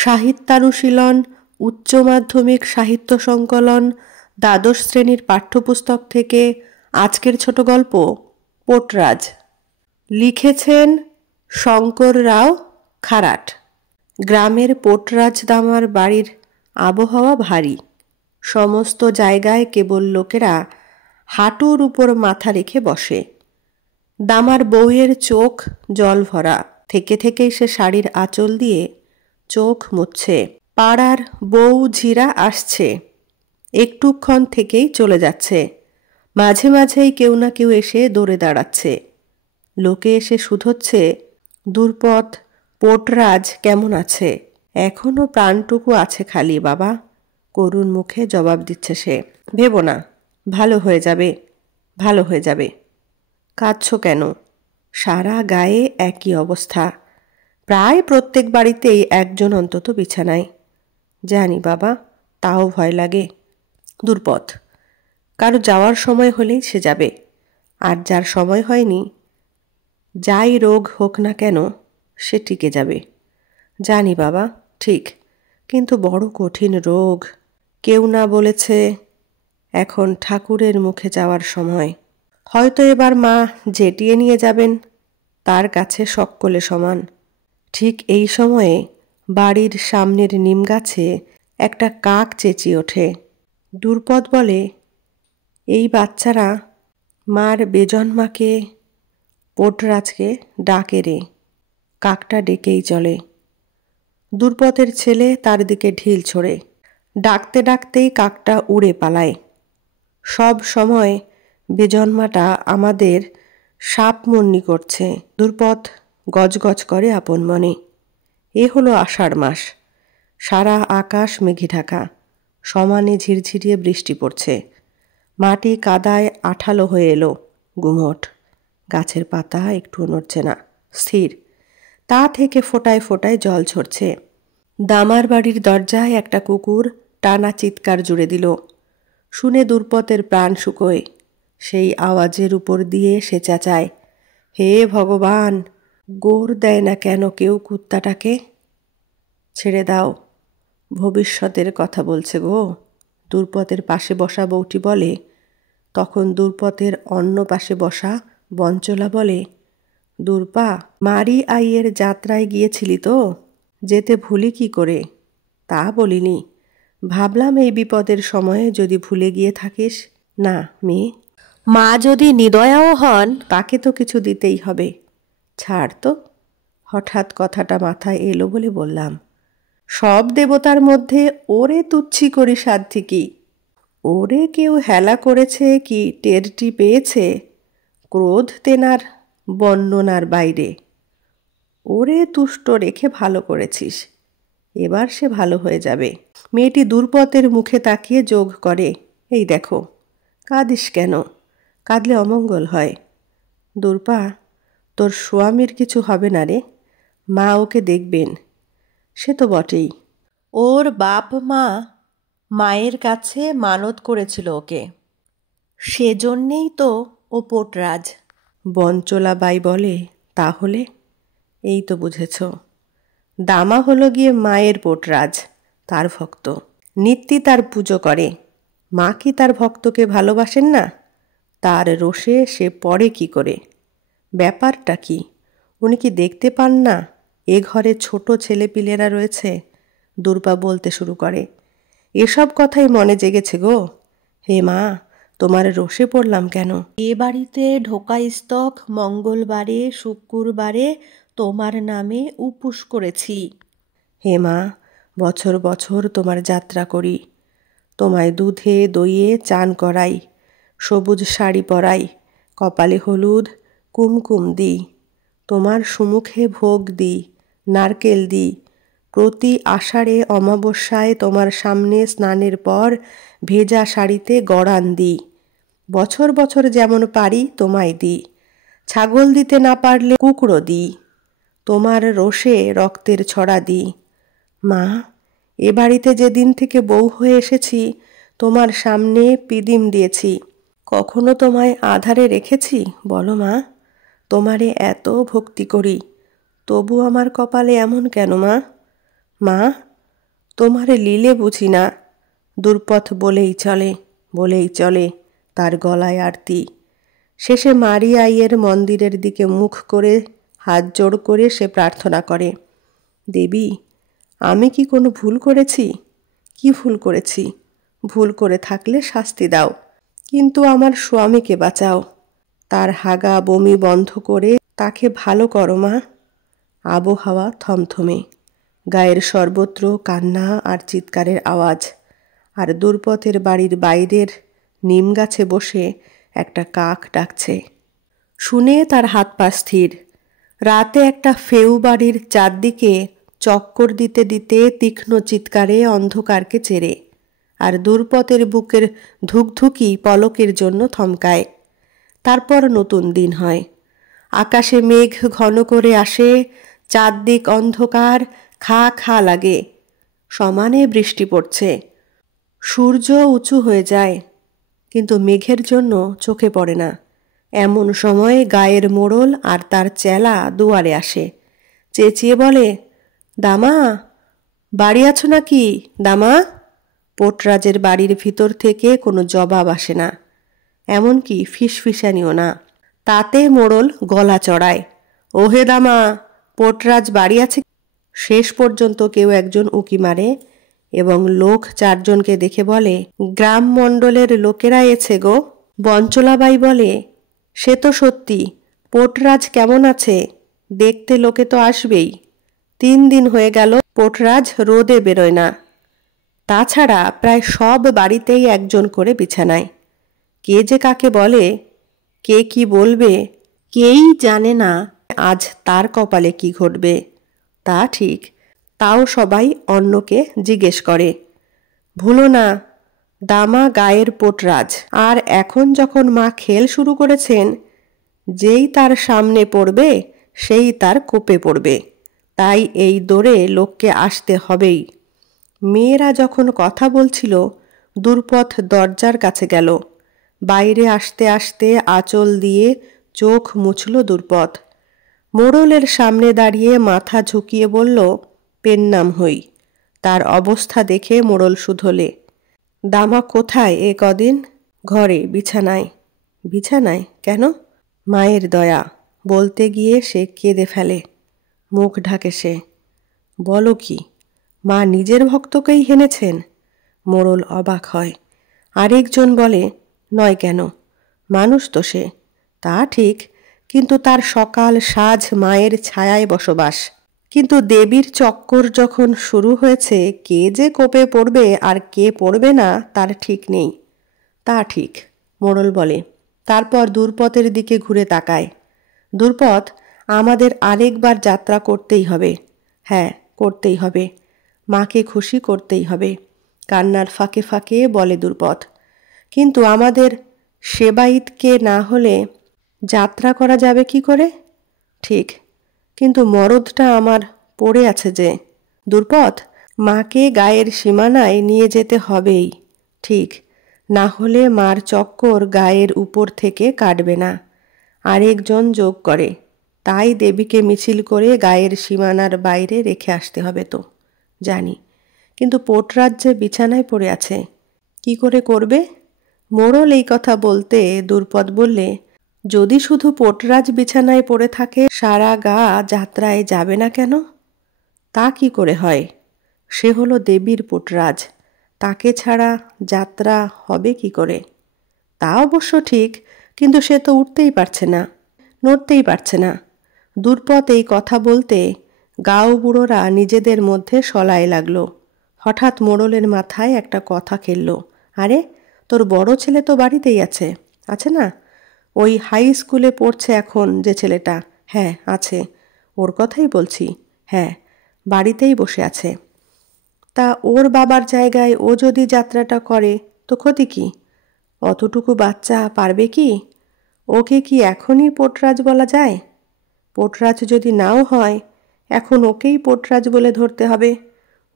সাহিত্যানুশীলন, উচ্চ মাধ্যমিক সাহিত্য সংকলন, দ্বাদশ শ্রেণীর পাঠ্যপুস্তক থেকে আজকের ছোট গল্প পোটরাজ। লিখেছেন শঙ্কর রাও খারাট। গ্রামের পোটরাজ দামার বাড়ির আবহাওয়া ভারী। সমস্ত জায়গায় কেবল লোকেরা হাঁটুর উপর মাথা রেখে বসে। দামার বউয়ের চোখ জল ভরা, থেকে থেকেই সে শাড়ির আঁচল দিয়ে চোখ মুছছে। পাড়ার বউ ঝিরা আসছে, একটুক্ষণ থেকেই চলে যাচ্ছে। মাঝে মাঝেই কেউ না কেউ এসে দৌড়ে দাঁড়াচ্ছে। লোকে এসে শুধোচ্ছে, দুর্পদ পোটরাজ কেমন আছে? এখনো প্রাণটুকু আছে খালি বাবা, করুণ মুখে জবাব দিচ্ছে সে। ভেবো না, ভালো হয়ে যাবে, ভালো হয়ে যাবে। কাঁদছ কেন? সারা গায়ে একই অবস্থা। প্রায় প্রত্যেক বাড়িতেই একজন অন্তত বিছানায়। জানি বাবা, তাও ভয় লাগে। দুর্পদ, কারো যাওয়ার সময় হলেই সে যাবে, আর যার সময় হয়নি, যাই রোগ হোক না কেন সে টিকে যাবে। জানি বাবা, ঠিক, কিন্তু বড় কঠিন রোগ। কেউ না বলেছে এখন ঠাকুরের মুখে যাওয়ার সময়। হয়তো এবার মা জেটিয়ে নিয়ে যাবেন, তার কাছে সকলে সমান। ঠিক এই সময়ে বাড়ির সামনের নিম গাছে একটা কাক চেঁচিয়ে ওঠে। দুর্পদ বলে, এই বাচ্চারা মার বেজন্মাকে পোটরাজকে ডাকে রে। কাকটা ডেকেই চলে। দুর্পদের ছেলে তার দিকে ঢিল ছোড়ে। ডাকতে ডাকতেই কাকটা উড়ে পালায়। সব সময় বেজন্মাটা আমাদের সাপমন্নি করছে। দুর্পদ গজগজ করে আপন মনে। এ হলো আষাঢ় মাস। সারা আকাশ মেঘে ঢাকা, সমানে ঝিরঝিরিয়ে বৃষ্টি পড়ছে। মাটি কাদায় আঠালো হয়ে এলো, গুমোট। গাছের পাতা একটু নড়ছে না, স্থির। তা থেকে ফোটায় ফোটায় জল ঝরছে। দামার বাড়ির দরজায় একটা কুকুর টানা চিৎকার জুড়ে দিল। শুনে দুর্পদের প্রাণ শুকোয়। সেই আওয়াজের উপর দিয়ে সে চেঁচায়, হে ভগবান, গোর দেয় না কেন কেউ কুত্তাটাকে? ছেড়ে দাও, ভবিষ্যতের কথা বলছে গো, দুর্পদের পাশে বসা বউটি বলে। তখন দুর্পদের অন্য পাশে বসা বঞ্চলা বলে, দুর্পা, মারি আইয়ের যাত্রায় গিয়েছিলি তো? যেতে ভুলি কি করে? তা বলিনি, ভাবলাম এই বিপদের সময়ে যদি ভুলে গিয়ে থাকিস। না মেয়ে, মা যদি নিদয়াও হন তাকে তো কিছু দিতেই হবে। ছাড় তো। হঠাৎ কথাটা মাথায় এলো বলে বললাম, সব দেবতার মধ্যে ওরে তুচ্ছি করি সাধ্যি কি? ওরে কেউ হেলা করেছে কি টেরটি পেয়েছে? ক্রোধ তেনার বর্ণনার বাইরে। ওরে তুষ্ট রেখে ভালো করেছিস, এবার সে ভালো হয়ে যাবে। মেয়েটি দুর্পদের মুখে তাকিয়ে যোগ করে, এই দেখো, কাঁদিস কেন? কাঁদলে অমঙ্গল হয়। দুর্পা, তোর স্বামীর কিছু হবে না রে, মা ওকে দেখবেন। সে তো বটেই, ওর বাপ মা মায়ের কাছে মানত করেছিল ওকে, সেজন্যেই তো ও পোটরাজ। বঞ্চলা বাই বলে, তাহলে? এই তো বুঝেছ, দামা হলো গিয়ে মায়ের পোটরাজ, তার ভক্ত। নিত্যি তার পুজো করে। মা কি তার ভক্তকে ভালোবাসেন না? তার রোষে সে পড়ে কি করে? ব্যাপারটা কি? উনি কি দেখতে পান না এ ঘরে ছোট ছেলেপিলেরা রয়েছে? দুর্পা বলতে শুরু করে। এসব কথাই মনে জেগেছে গো। হে মা, তোমার রোষে পড়লাম কেন? এ বাড়িতে ঢোকাইস্তক মঙ্গলবারে শুক্রবারে তোমার নামে উপোস করেছি। হে মা, বছর বছর তোমার যাত্রা করি, তোমায় দুধে দইয়ে চান করাই, সবুজ শাড়ি পরাই, কপালে হলুদ কুমকুম দিই, তোমার সুমুখে ভোগ দিই, নারকেল দিই। প্রতি আষাঢ়ে অমাবস্যায় তোমার সামনে স্নানের পর ভেজা শাড়িতে গড়ান দিই। বছর বছর যেমন পারি তোমায় দিই। ছাগল দিতে না পারলে কুকুরও দিই। তোমার রোষে রক্তের ছড়া দিই। মা, এ বাড়িতে যেদিন থেকে বউ হয়ে এসেছি তোমার সামনে পিদিম দিয়েছি। কখনো তোমায় আধারে রেখেছি বলো মা? তোমারে এত ভক্তি করি, তবু আমার কপালে এমন কেন মা? মা, তোমারে লীলে বুঝি না। দুর্পথ বলেই চলে, তার গলায় আরতি। শেষে মারি আইয়ের মন্দিরের দিকে মুখ করে হাত জোড় করে সে প্রার্থনা করে, দেবী, আমি কি কোনো ভুল করেছি? কি ভুল করেছি? ভুল করে থাকলে শাস্তি দাও, কিন্তু আমার স্বামীকে বাঁচাও। তার হাগা বমি বন্ধ করে তাকে ভালো করো মা। আবহাওয়া থমথমে, গায়ের সর্বত্র কান্না আর চিৎকারের আওয়াজ। আর দুর্পথের বাড়ির বাইরের নিম গাছে বসে একটা কাক ডাকছে। শুনে তার হাত পা স্থির। রাতে একটা ফেউ বাড়ির চারদিকে চক্কর দিতে দিতে তীক্ষ্ণ চিৎকারে অন্ধকারকে চেরে, আর দুর্পথের বুকের ধুকধুকি পলকের জন্য থমকায়। তারপর নতুন দিন হয়। আকাশে মেঘ ঘন করে আসে, চারদিক অন্ধকার, খা খা লাগে। সমানে বৃষ্টি পড়ছে, সূর্য উঁচু হয়ে যায়, কিন্তু মেঘের জন্য চোখে পড়ে না। এমন সময় গায়ের মোড়ল আর তার চেলা দুয়ারে আসে, চেঁচিয়ে বলে, দামা, বাড়ি আছো নাকি দামা? পোটরাজের বাড়ির ভিতর থেকে কোনো জবাব আসে না, এমনকি ফিসফিসানিও না। তাতে মোড়ল গলা চড়ায়, ওহে দামা, পোটরাজ বাড়ি আছে? শেষ পর্যন্ত কেউ একজন উকি মারে এবং লোক চারজনকে দেখে বলে, গ্রাম মণ্ডলের লোকেরা এছে গো। বঞ্চলাবাই বলে, সে তো সত্যি, পোটরাজ কেমন আছে? দেখতে লোকে তো আসবেই। 3 দিন হয়ে গেল পোটরাজ রোদে বেরোয় না। তাছাড়া প্রায় সব বাড়িতেই একজন করে বিছানায়। কে যে কাকে বলে, কে কি বলবে, কেই জানে না আজ তার কপালে কি ঘটবে। তা ঠিক, তাও সবাই অন্যকে জিজ্ঞেস করে। ভুলো না, দামা গায়ের পোটরাজ। আর এখন যখন মা খেল শুরু করেছেন, যেই তার সামনে পড়বে সেই তার কোপে পড়বে। তাই এই দৌড়ে লোককে আসতে হবেই। মেয়েরা যখন কথা বলছিল, দুর্পথ দরজার কাছে গেল। বাইরে আসতে আসতে আঁচল দিয়ে চোখ মুছল দুর্পথ। মোড়লের সামনে দাঁড়িয়ে মাথা ঝুঁকিয়ে বলল, পেন্নাম হই। তার অবস্থা দেখে মোড়ল শুধলে, দামা কোথায় এ কদিন? ঘরে, বিছানায়। বিছানায় কেন? মায়ের দয়া। বলতে গিয়ে সে কেঁদে ফেলে, মুখ ঢাকে সে। বলো কি, মা নিজের ভক্তকেই হেনেছেন? মোড়ল অবাক হয়। আরেকজন বলে, নয় কেন, মানুষ তো সে। তা ঠিক, কিন্তু তার সকাল সাজ মায়ের ছায়ায় বসবাস। কিন্তু দেবীর চক্কর যখন শুরু হয়েছে, কে যে কোপে পড়বে আর কে পড়বে না তার ঠিক নেই। তা ঠিক, মোড়ল বলে। তারপর দুর্পথের দিকে ঘুরে তাকায়। দুর্পথ, আমাদের আরেকবার যাত্রা করতেই হবে। হ্যাঁ, করতেই হবে। মাকে খুশি করতেই হবে। কান্নার ফাঁকে ফাঁকে বলে দুর্পথ। কিন্তু আমাদের সেবাইতকে না হলে যাত্রা করা যাবে কি করে? ঠিক, কিন্তু মরদটা আমার পড়ে আছে যে। দুর্পথ, মাকে গায়ের সীমানায় নিয়ে যেতে হবেই। ঠিক, না হলে মার চক্কর গায়ের উপর থেকে কাটবে না। আরেকজন যোগ করে, তাই দেবীকে মিছিল করে গায়ের সীমানার বাইরে রেখে আসতে হবে তো। জানি, কিন্তু পোটরাজ যে বিছানায় পড়ে আছে, কি করে করবে? মোড়ল এই কথা বলতে দুর্পথ বললে, যদি শুধু পোটরাজ বিছানায় পড়ে থাকে, সারা গা যাত্রায় যাবে না কেন? তা কি করে হয়? সে হলো দেবীর পোটরাজ, তাকে ছাড়া যাত্রা হবে কি করে? তা অবশ্য ঠিক, কিন্তু সে তো উঠতেই পারছে না, নড়তেই পারছে না। দুর্পথ এই কথা বলতে গাঁও বুড়োরা নিজেদের মধ্যে সলায় লাগলো। হঠাৎ মোড়লের মাথায় একটা কথা খেলল, আরে, তোর বড় ছেলে তো বাড়িতেই আছে, আছে না? ওই হাই স্কুলে পড়ছে এখন যে ছেলেটা, হ্যাঁ আছে, ওর কথাই বলছি। হ্যাঁ, বাড়িতেই বসে আছে। তা ওর বাবার জায়গায় ও যদি যাত্রাটা করে তো ক্ষতি কি? অতটুকু বাচ্চা পারবে কি? ওকে কি এখনই পোটরাজ বলা যায়? পোটরাজ যদি নাও হয়, এখন ওকেই পোটরাজ বলে ধরতে হবে।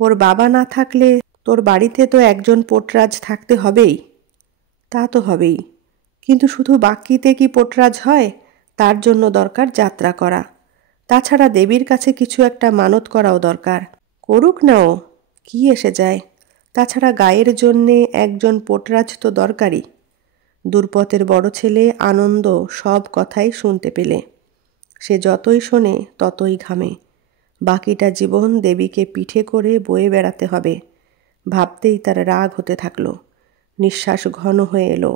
ওর বাবা না থাকলে তোর বাড়িতে তো একজন পোটরাজ থাকতে হবেই। তা তো হবেই, কিন্তু শুধু বাকিতে কি পোটরাজ হয়? তার জন্য দরকার যাত্রা করা। তাছাড়া দেবীর কাছে কিছু একটা মানত করাও দরকার। করুক না ও, কি এসে যায়? তাছাড়া গায়ের জন্যে একজন পোটরাজ তো দরকারি। দুর্পতের বড় ছেলে আনন্দ সব কথাই শুনতে পেলে। সে যতই শোনে ততই ঘামে। বাকিটা জীবন দেবীকে পিঠে করে বয়ে বেড়াতে হবে ভাবতেই তার রাগ হতে থাকলো। নিঃশ্বাস ঘন হয়ে এলো,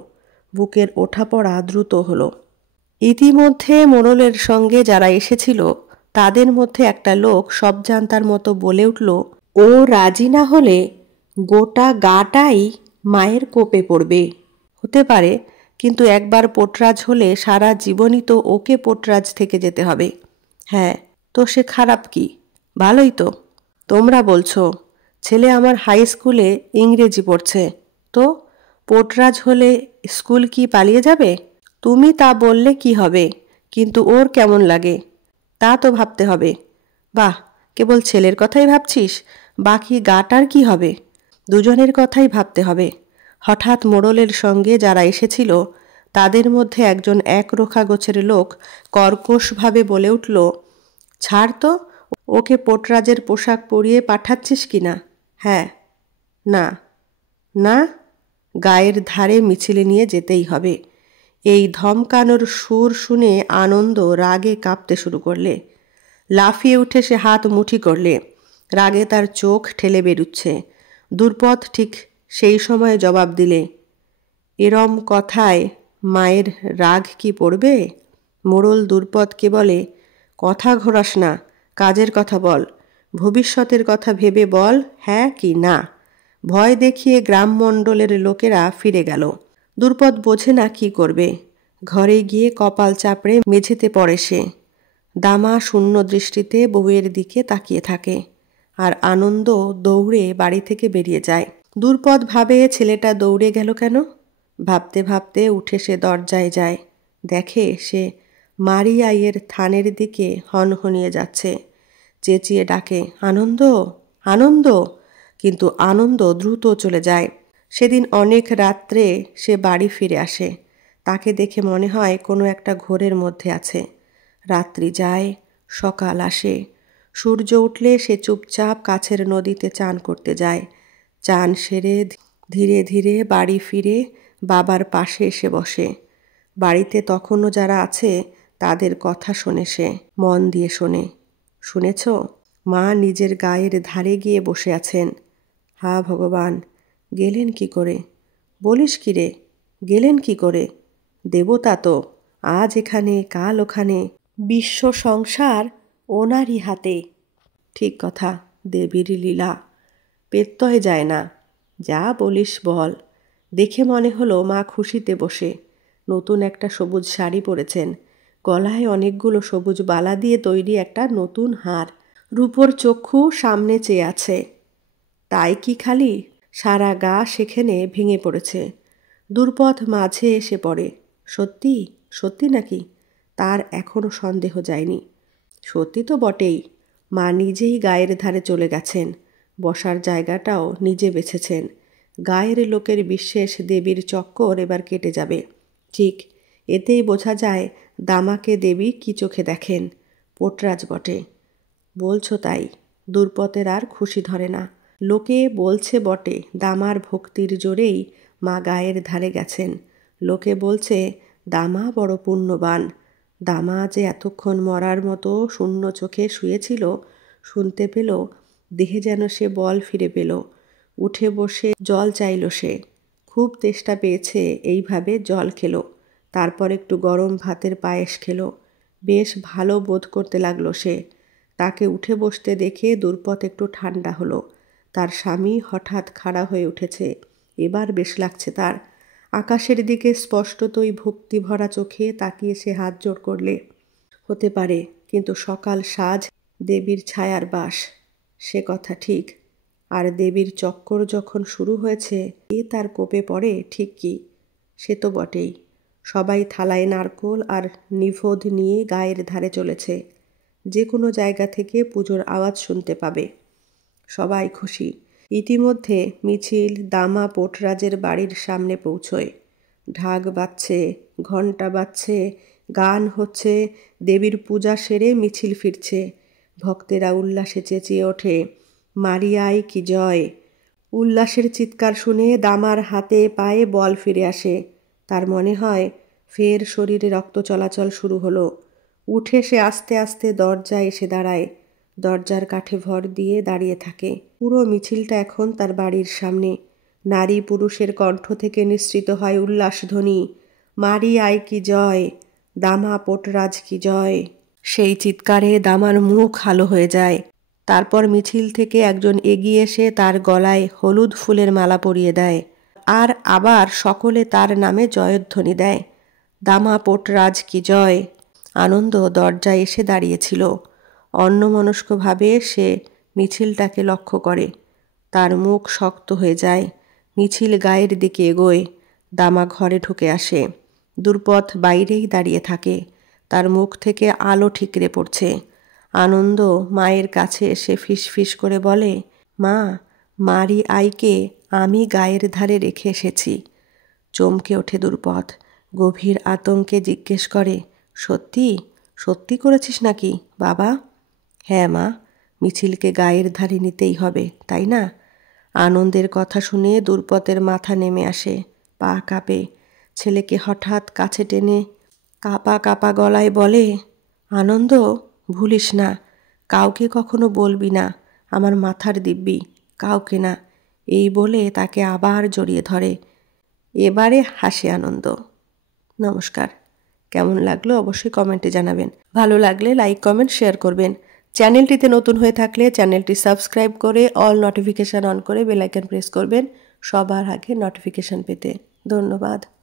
বুকের ওঠা পড়া দ্রুত হলো। ইতিমধ্যে মোড়লের সঙ্গে যারা এসেছিল তাদের মধ্যে একটা লোক সব জানতার মতো বলে উঠল, ও রাজি না হলে গোটা গাটাই মায়ের কোপে পড়বে। হতে পারে, কিন্তু একবার পোটরাজ হলে সারা জীবনই তো ওকে পোটরাজ থেকে যেতে হবে। হ্যাঁ, তো সে খারাপ কি? ভালোই তো। তোমরা বলছো ছেলে আমার হাই স্কুলে ইংরেজি পড়ছে, তো পোটরাজ হলে স্কুল কি পালিয়ে যাবে? তুমি তা বললে কি হবে, কিন্তু ওর কেমন লাগে তা তো ভাবতে হবে। বাহ, কেবল ছেলের কথাই ভাবছিস, বাকি গাটার কি হবে? দুজনের কথাই ভাবতে হবে। হঠাৎ মোড়লের সঙ্গে যারা এসেছিল তাদের মধ্যে একজন একরোখা গোছের লোক কর্কশভাবে বলে উঠল, ছাড় তো, ওকে পোটরাজের পোশাক পরিয়ে পাঠাচ্ছিস কি না? হ্যাঁ। না। না, গায়ের ধারে মিছিলে নিয়ে যেতেই হবে। এই ধমকানোর সুর শুনে আনন্দ রাগে কাঁপতে শুরু করলে। লাফিয়ে উঠে সে হাত মুঠি করলে। রাগে তার চোখ ঠেলে বেরুচ্ছে। দুর্পদ ঠিক সেই সময়ে জবাব দিলে, এরম কথায় মায়ের রাগ কি পড়বে? মোড়ল দুর্পদকে বলে, কথা ঘোরাস না, কাজের কথা বল, ভবিষ্যতের কথা ভেবে বল হ্যাঁ কি না। ভয় দেখিয়ে গ্রামমণ্ডলের লোকেরা ফিরে গেল। দুর্পদ বোঝে না কি করবে। ঘরে গিয়ে কপাল চাপড়ে মেঝেতে পড়ে সে। দামা শূন্য দৃষ্টিতে বউয়ের দিকে তাকিয়ে থাকে। আর আনন্দ দৌড়ে বাড়ি থেকে বেরিয়ে যায়। দুর্পদ ভাবে ছেলেটা দৌড়ে গেল কেন? ভাবতে ভাবতে উঠে সে দরজায় যায়। দেখে সে মারিয়াইয়ের থানের দিকে হনহনিয়ে যাচ্ছে। চেঁচিয়ে ডাকে, আনন্দ, আনন্দ! কিন্তু আনন্দ দ্রুত চলে যায়। সেদিন অনেক রাত্রে সে বাড়ি ফিরে আসে। তাকে দেখে মনে হয় কোনো একটা ঘোরের মধ্যে আছে। রাত্রি যায়, সকাল আসে। সূর্য উঠলে সে চুপচাপ কাছের নদীতে চান করতে যায়। চান সেরে ধীরে ধীরে বাড়ি ফিরে বাবার পাশে এসে বসে। বাড়িতে তখনও যারা আছে তাদের কথা শোনে সে, মন দিয়ে শোনে। শুনেছ? মা নিজের গায়ের ধারে গিয়ে বসে আছেন। হা ভগবান, গেলেন কি করে? বলিস কি রে, গেলেন কি করে? দেবতা তো, আজ এখানে কাল ওখানে, বিশ্ব সংসার ওনারই হাতে। ঠিক কথা, দেবীর লীলা। পেত্তয় যায় না। যা বলিস বল। দেখে মনে হলো মা খুশিতে বসে। নতুন একটা সবুজ শাড়ি পরেছেন। গলায় অনেকগুলো সবুজ বালা দিয়ে তৈরি একটা নতুন হার। রূপোর চক্ষু সামনে চেয়ে আছে। তাই কি খালি? সারা গা সেখানে ভেঙে পড়েছে। দুর্পদ মাঝে এসে পড়ে। সত্যি? সত্যি নাকি? তার এখনও সন্দেহ যায়নি। সত্যি তো বটেই। মা নিজেই গায়ের ধারে চলে গেছেন। বসার জায়গাটাও নিজে বেছেছেন। গায়ের লোকের বিশ্বাস দেবীর চক্কর এবার কেটে যাবে। ঠিক এতেই বোঝা যায় দামাকে দেবী কি চোখে দেখেন। পোটরাজ বটে। বলছো তাই? দুর্পতের আর খুশি ধরে না। লোকে বলছে বটে দামার ভক্তির জোরেই মা গায়ের ধারে গেছেন। লোকে বলছে দামা বড় পুণ্যবান। দামা যে এতক্ষণ মরার মতো শূন্য চোখে শুয়েছিল, শুনতে পেল, দেহে যেন সে বল ফিরে পেল। উঠে বসে জল চাইল সে। খুব তেষ্টা পেয়েছে, এইভাবে জল খেলো। তারপর একটু গরম ভাতের পায়েস খেলো। বেশ ভালো বোধ করতে লাগলো সে। তাকে উঠে বসতে দেখে দুর্পদ একটু ঠান্ডা হলো। তার স্বামী হঠাৎ খাড়া হয়ে উঠেছে। এবার বেশ লাগছে তার। আকাশের দিকে স্পষ্টতই ভক্তি ভরা চোখে তাকিয়ে সে হাত জোড় করলে। হতে পারে, কিন্তু সকাল সাজ দেবীর ছায়ার বাস, সে কথা ঠিক। আর দেবীর চক্কর যখন শুরু হয়েছে, এ তার কোপে পড়ে ঠিক কি? সে তো বটেই। সবাই থালায় নারকোল আর নিভোধ নিয়ে গায়ের ধারে চলেছে। যে কোনো জায়গা থেকে পুজোর আওয়াজ শুনতে পাবে। সবাই খুশি। ইতিমধ্যে মিছিল দামা পোটরাজের বাড়ির সামনে পৌঁছয়। ঢাক বাজছে, ঘণ্টা বাজছে, গান হচ্ছে। দেবীর পূজা সেরে মিছিল ফিরছে। ভক্তেরা উল্লাসে চেঁচিয়ে ওঠে, মারিয়াই কি জয়! উল্লাসের চিৎকার শুনে দামার হাতে পায়ে বল ফিরে আসে। তার মনে হয় ফের শরীরে রক্ত চলাচল শুরু হলো। উঠে সে আস্তে আস্তে দরজায় এসে দাঁড়ায়। দরজার কাঠে ভর দিয়ে দাঁড়িয়ে থাকে। পুরো মিছিলটা এখন তার বাড়ির সামনে। নারী পুরুষের কণ্ঠ থেকে নিঃসৃত হয় উল্লাসধ্বনি, মারিয়াই কি জয়! দামা পোটরাজ কি জয়! সেই চিৎকারে দামার মুখ আলো হয়ে যায়। তারপর মিছিল থেকে একজন এগিয়ে এসে তার গলায় হলুদ ফুলের মালা পরিয়ে দেয়। আর আবার সকলে তার নামে জয়ধ্বনি দেয়, দামা পোটরাজ কি জয়! আনন্দ দরজায় এসে দাঁড়িয়েছিল। অন্যমনস্কভাবে সে মিছিলটাকে লক্ষ্য করে। তার মুখ শক্ত হয়ে যায়। মিছিল গায়ের দিকে এগোয়। দামা ঘরে ঢুকে আসে। দুর্পথ বাইরেই দাঁড়িয়ে থাকে। তার মুখ থেকে আলো ঠিকরে পড়ছে। আনন্দ মায়ের কাছে এসে ফিসফিস করে বলে, মা, মারি আইকে আমি গায়ের ধারে রেখে এসেছি। চমকে ওঠে দুর্পথ। গভীর আতঙ্কে জিজ্ঞেস করে, সত্যি? সত্যি করেছিস নাকি বাবা? হ্যাঁ মা, মিছিলকে গায়ের ধারে নিতেই হবে, তাই না? আনন্দের কথা শুনে দুর্পথের মাথা নেমে আসে। পা কাঁপে। ছেলেকে হঠাৎ কাছে টেনে কাঁপা কাঁপা গলায় বলে, আনন্দ, ভুলিস না, কাউকে কখনো বলবি না, আমার মাথার দিব্যি, কাউকে না। এই বলে তাকে আবার জড়িয়ে ধরে। এবারে হাসে আনন্দ। নমস্কার। কেমন লাগলো অবশ্যই কমেন্টে জানাবেন। ভালো লাগলে লাইক, কমেন্ট, শেয়ার করবেন। চ্যানেলটিতে নতুন হয়ে থাকলে চ্যানেলটি সাবস্ক্রাইব করে অল নোটিফিকেশান অন করে বেল আইকন প্রেস করবেন সবার আগে নোটিফিকেশান পেতে। ধন্যবাদ।